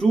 2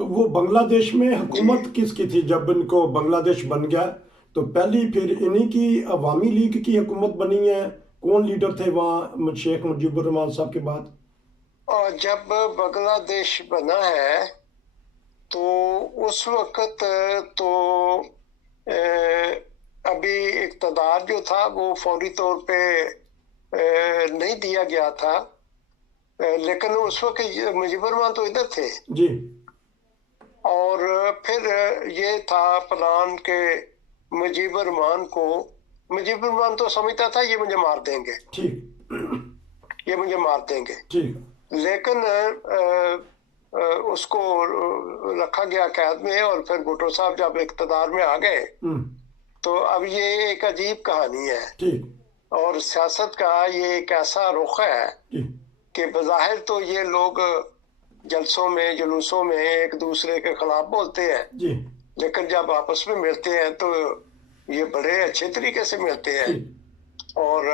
تو وہ بنگلہ دیش میں حکومت کس کی تھی جب ان کو بنگلہ دیش بن گیا؟ تو پہلی پھر انہی کی عوامی لیگ کی حکومت بنی ہے؟ کون لیڈر تھے وہاں شیخ مجیب الرحمان صاحب کے بعد؟ اور جب بنگلہ دیش بنا ہے تو اس وقت تو ابھی اقتدار جو تھا وہ فوری طور پہ نہیں دیا گیا تھا، لیکن اس وقت مجیب الرحمان تو ادھر تھے جی، اور پھر یہ تھا پلان کہ مجیب الرحمان تو سمجھتا تھا یہ مجھے مار دیں گے، ٹھیک، یہ مجھے مار دیں گے، ٹھیک، لیکن اس کو رکھا گیا قید میں، اور پھر بھٹو صاحب جب اقتدار میں آ گئے تو اب یہ ایک عجیب کہانی ہے، ٹھیک، اور سیاست کا یہ ایک ایسا رخ ہے جی، کہ بظاہر تو یہ لوگ جلسوں میں جلوسوں میں ایک دوسرے کے خلاف بولتے ہیں، جی، لیکن جب آپس میں ملتے ہیں تو یہ بڑے اچھے طریقے سے ملتے ہیں، ٹھیک، اور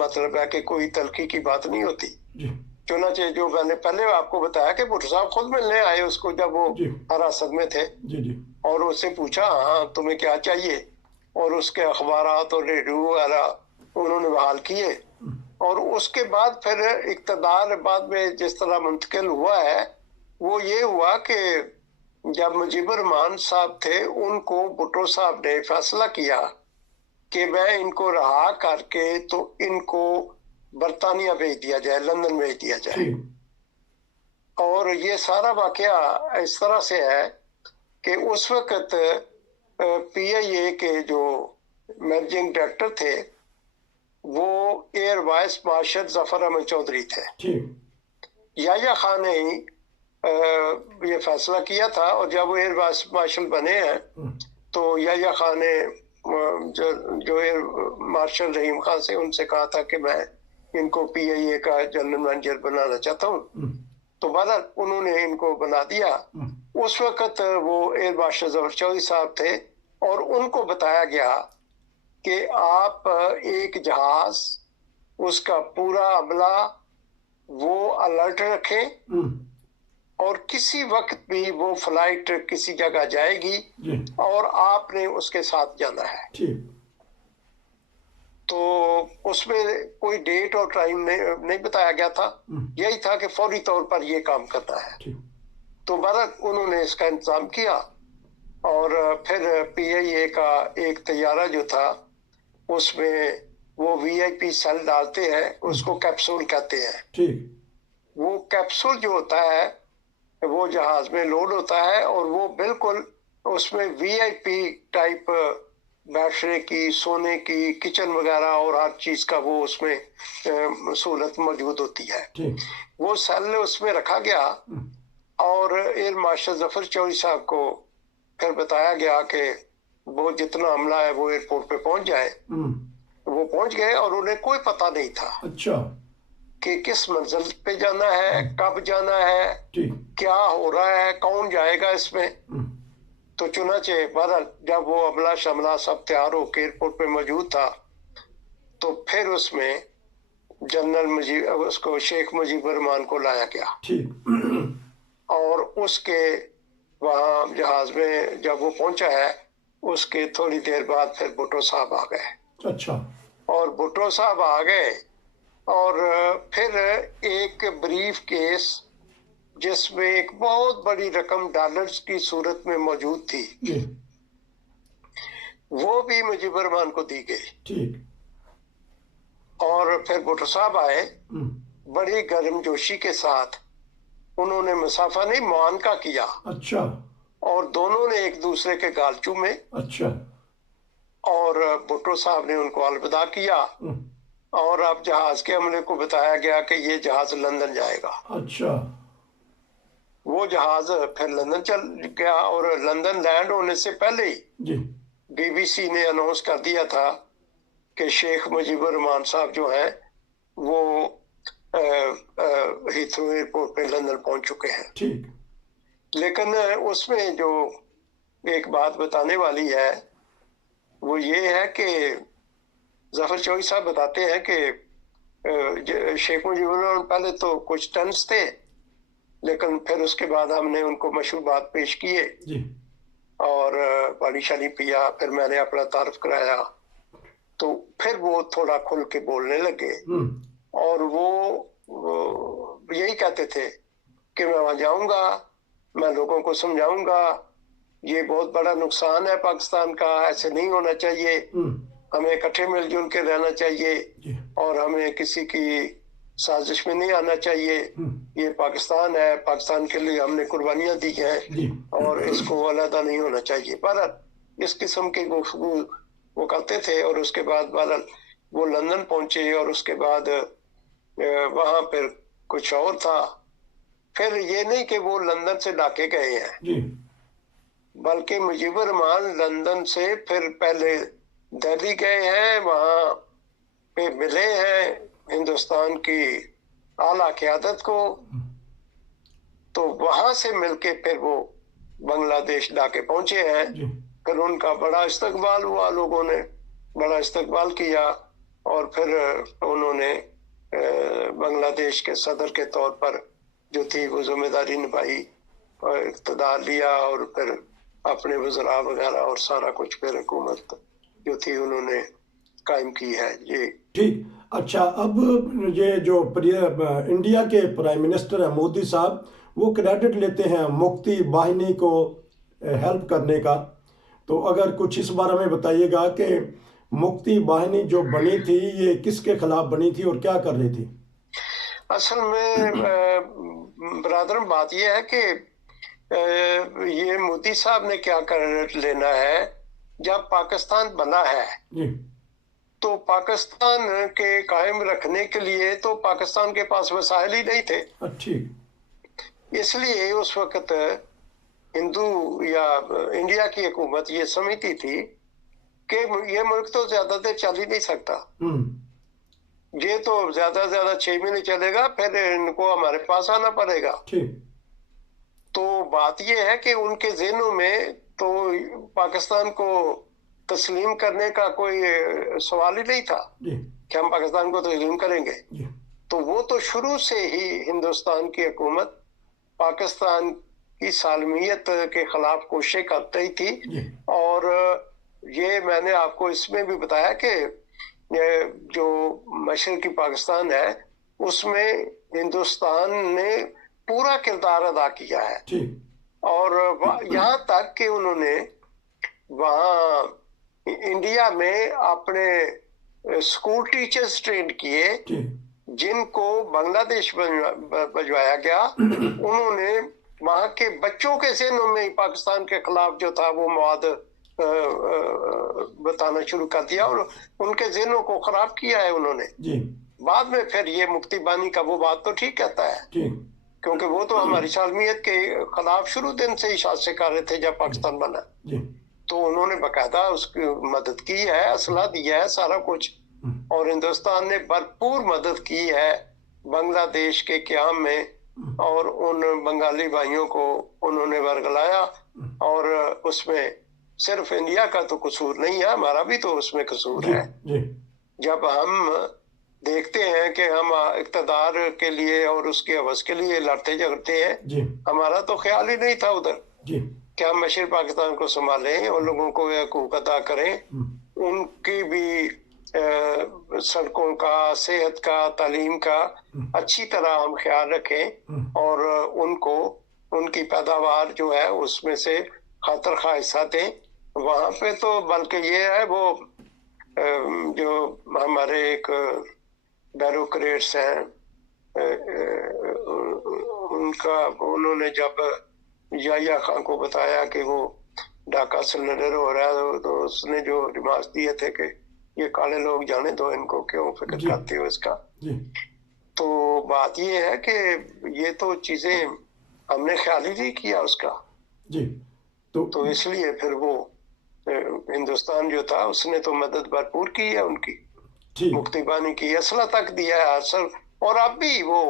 مطلب ہے کہ کوئی تلخی کی بات نہیں ہوتی۔ جی، چنانچہ جو میں نے پہلے آپ کو بتایا کہ بھٹو صاحب خود ملنے آئے اس کو جب وہ جی، حراست میں تھے، جی، جی، اور اس سے پوچھا ہاں تمہیں کیا چاہیے، اور اس کے اخبارات اور ریڈیو وغیرہ انہوں نے بحال کیے، اور اس کے بعد پھر اقتدار بعد میں جس طرح منتقل ہوا ہے وہ یہ ہوا کہ جب مجیب الرحمان صاحب تھے ان کو بھٹو صاحب نے فیصلہ کیا کہ میں ان کو رہا کر کے تو ان کو برطانیہ بھیج دیا جائے، لندن بھیج دیا جائے، ٹھیک، اور یہ سارا واقعہ اس طرح سے ہے کہ اس وقت پی آئی اے کے جو مینیجنگ ڈائریکٹر تھے وہ ایئر وائس مارشل ظفر احمد چودھری تھے، ٹھیک، یحییٰ خان نے یہ فیصلہ کیا تھا، اور جب وہ ایئر وائس مارشل بنے ہیں تو یحییٰ خان نے جو ایئر مارشل رحیم خان سے ان سے کہا تھا کہ میں ان کو پی آئی اے کا جنرل مینیجر بنانا چاہتا ہوں، تو بہرحال انہوں نے ان کو بنا دیا۔ اس وقت وہ ایئر مارشل ظفر چودھری صاحب تھے، اور ان کو بتایا گیا کہ آپ ایک جہاز اس کا پورا عملہ وہ الرٹ رکھیں، اور کسی وقت بھی وہ فلائٹ کسی جگہ جائے گی جی، اور آپ نے اس کے ساتھ جانا ہے۔ ٹھیک، تو اس میں کوئی ڈیٹ اور ٹائم نہیں بتایا گیا تھا، یہی تھا کہ فوری طور پر یہ کام کرنا ہے۔ ٹھیک، تو بہرحال انہوں نے اس کا انتظام کیا، اور پھر پی آئی اے کا ایک طیارہ جو تھا اس میں وہ وی آئی پی سیل ڈالتے ہیں، اس کو کیپسول کہتے ہیں، ٹھیک، وہ کیپسول جو ہوتا ہے وہ جہاز میں لوڈ ہوتا ہے، اور وہ بالکل اس میں وی آئی پی ٹائپ بیٹھنے کی، سونے کی، کچن وغیرہ اور ہر چیز کا وہ اس میں سہولت موجود ہوتی ہے۔ ٹھیک، وہ سیل اس میں رکھا گیا، اور ایئر مارشل ظفر چودھری صاحب کو پھر بتایا گیا کہ وہ جتنا عملہ ہے وہ ایئرپورٹ پہ پہنچ جائے۔ وہ پہنچ گئے، اور انہیں کوئی پتہ نہیں تھا اچھا، کہ کس منزل پہ جانا ہے، کب جانا ہے، ٹھیک، کیا ہو رہا ہے، کون جائے گا اس میں۔ تو چنانچہ بہرحال جب وہ عملہ شملہ سب تیار ہو کے ایئرپورٹ پہ موجود تھا تو پھر اس میں جنرل مجیب اس کو شیخ مجیب الرحمان کو لایا گیا، ٹھیک، اور اس کے وہاں جہاز میں جب وہ پہنچا ہے اس کے تھوڑی دیر بعد پھر بھٹو صاحب آ گئے، اچھا، اور بھٹو صاحب آ گئے، اور پھر ایک بریف کیس جس میں ایک بہت بڑی رقم ڈالرز کی صورت میں موجود تھی جی، وہ بھی مجیب الرحمان کو دی گئی، ٹھیک، اور پھر بھٹو صاحب آئے بڑی گرم جوشی کے ساتھ، انہوں نے مسافہ نہیں معانقہ کیا، اچھا، اور دونوں نے ایک دوسرے کے گال چومے، اچھا، اور بھٹو صاحب نے ان کو الوداع کیا، اور اب جہاز کے عملے کو بتایا گیا کہ یہ جہاز لندن جائے گا۔ اچھا، وہ جہاز پھر لندن چل گیا، اور لندن لینڈ ہونے سے پہلے ہی جی، بی بی سی نے اناؤنس کر دیا تھا کہ شیخ مجیب الرحمان صاحب جو ہیں وہ ہیتھرو ایئرپورٹ پہ لندن پہنچ چکے ہیں۔ ٹھیک، لیکن اس میں جو ایک بات بتانے والی ہے وہ یہ ہے کہ ظفر چودھری صاحب بتاتے ہیں کہ شیخ مجیب الرحمان پہلے تو کچھ ٹنس تھے، لیکن پھر اس کے بعد ہم نے ان کو مشروبات پیش کیے جی اور پانی شانی پیا، پھر میں نے اپنا تعارف کرایا، تو پھر وہ تھوڑا کھل کے بولنے لگے اور وہ یہی کہتے تھے کہ میں وہاں جاؤں گا، میں لوگوں کو سمجھاؤں گا، یہ بہت بڑا نقصان ہے پاکستان کا، ایسے نہیں ہونا چاہیے، ہمیں اکٹھے مل جل کے رہنا چاہیے اور ہمیں کسی کی سازش میں نہیں آنا چاہیے، یہ پاکستان ہے، پاکستان کے لیے ہم نے قربانیاں دی ہیں اور اس کو علیحدہ نہیں ہونا چاہیے۔ بہرحال اس قسم کے گفتگو وہ کرتے تھے، اور اس کے بعد بہرحال وہ لندن پہنچے اور اس کے بعد وہاں پھر کچھ اور تھا۔ پھر یہ نہیں کہ وہ لندن سے ڈاکے گئے ہیں، بلکہ مجیب الرحمان لندن سے پھر پہلے دہلی گئے ہیں، وہاں پہ ملے ہیں ہندوستان کی اعلیٰ قیادت کو، تو وہاں سے مل کے پھر وہ بنگلہ دیش ڈاکے پہنچے ہیں۔ پھر ان کا بڑا استقبال ہوا، لوگوں نے بڑا استقبال کیا، اور پھر انہوں نے بنگلہ دیش کے صدر کے طور پر جو تھی وہ ذمہ داری نبھائی اور اقتدار لیا، اور پھر اپنے وزراء وغیرہ اور سارا کچھ پھر حکومت جو تھی انہوں نے قائم کی ہے۔ یہ ٹھیک، اچھا، اب یہ جو انڈیا کے پرائم منسٹر ہیں مودی صاحب، وہ کریڈٹ لیتے ہیں مکتی باہنی کو ہیلپ کرنے کا، تو اگر کچھ اس بارے میں بتائیے گا کہ مکتی باہنی جو بنی تھی یہ کس کے خلاف بنی تھی اور کیا کر رہی تھی؟ اصل میں برادرم بات یہ ہے کہ یہ مودی صاحب نے کیا کریڈٹ لینا ہے، جب پاکستان بنا ہے تو پاکستان کے قائم رکھنے کے لیے تو پاکستان کے پاس وسائل ہی نہیں تھے، اس لیے اس وقت ہندو یا انڈیا کی حکومت یہ سمجھتی تھی کہ یہ ملک تو زیادہ دیر چل ہی نہیں سکتا، یہ تو زیادہ سے زیادہ 6 مہینے چلے گا، پھر ان کو ہمارے پاس آنا پڑے گا۔ تو بات یہ ہے کہ ان کے ذہنوں میں تو پاکستان کو تسلیم کرنے کا کوئی سوال ہی نہیں تھا کہ ہم پاکستان کو تسلیم کریں گے، تو وہ تو شروع سے ہی ہندوستان کی حکومت پاکستان کی سالمیت کے خلاف کوششیں کرتی ہی تھی۔ اور یہ میں نے آپ کو اس میں بھی بتایا کہ جو مشرقی پاکستان ہے اس میں ہندوستان نے پورا کردار ادا کیا ہے، اور یہاں تک کہ انہوں نے وہاں انڈیا میں اپنے اسکول ٹیچرز ٹرین کیے جن کو بنگلہ دیش بھجوایا گیا، انہوں نے وہاں کے بچوں کے ذہنوں میں پاکستان کے خلاف جو تھا وہ مواد بتانا شروع کر دیا اور ان کے ذہنوں کو خراب کیا ہے انہوں نے۔ بعد میں پھر یہ مکتی بانی کا وہ بات تو ٹھیک کہتا ہے، کیونکہ وہ تو ہماری سالمیت کے خلاف شروع دن سے ہی سازشیں کر رہے تھے جب پاکستان بنا، تو انہوں نے باقاعدہ اس کی مدد کی ہے، اسلحہ دیا ہے، سارا کچھ، اور ہندوستان نے بھرپور مدد کی ہے بنگلہ دیش کے قیام میں، اور ان بنگالی بھائیوں کو انہوں نے ورگلایا، اور اس میں صرف انڈیا کا تو قصور نہیں ہے، ہمارا بھی تو اس میں قصور ہے۔ جب ہم دیکھتے ہیں کہ ہم اقتدار کے لیے اور اس کے عوض کے لیے لڑتے جھگڑتے ہیں، ہمارا تو خیال ہی نہیں تھا ادھر کہ ہم مشرق پاکستان کو سنبھالیں اور لوگوں کو حقوق ادا کریں، ان کی بھی سڑکوں کا، صحت کا، تعلیم کا اچھی طرح ہم خیال رکھیں، اور ان کو ان کی پیداوار جو ہے اس میں سے خاطر خواہ حصہ دیں۔ وہاں پہ تو بلکہ یہ ہے، وہ جو ہمارے ایک بیوروکریٹس ہیں ان کا، انہوں نے جب یحییٰ خان کو بتایا کہ وہ ڈھاکہ سلنڈر ہو رہا ہے، تو اس نے جو ریمارکس دیے تھے کہ یہ کالے لوگ جانے دو ان کو، کیوں فکر کرتے ہو اس کا۔ تو بات یہ ہے کہ یہ تو چیزیں ہم نے خیال ہی نہیں کیا اس کا، تو اس لیے پھر وہ ہندوستان جو تھا اس نے تو مدد بھرپور کی ہے ان کی، مکتی بانی کی، اسلحہ تک دیا ہے اصل، اور اب بھی وہ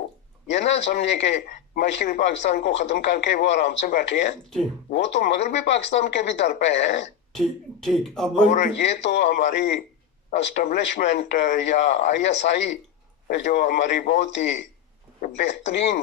یہ نہ سمجھے کہ مشرقی پاکستان کو ختم کر کے وہ آرام سے بیٹھے ہیں، وہ تو مغربی پاکستان کے بھی در پہ ہیں، اور یہ تو ہماری اسٹیبلشمنٹ یا ISI جو ہماری بہت ہی بہترین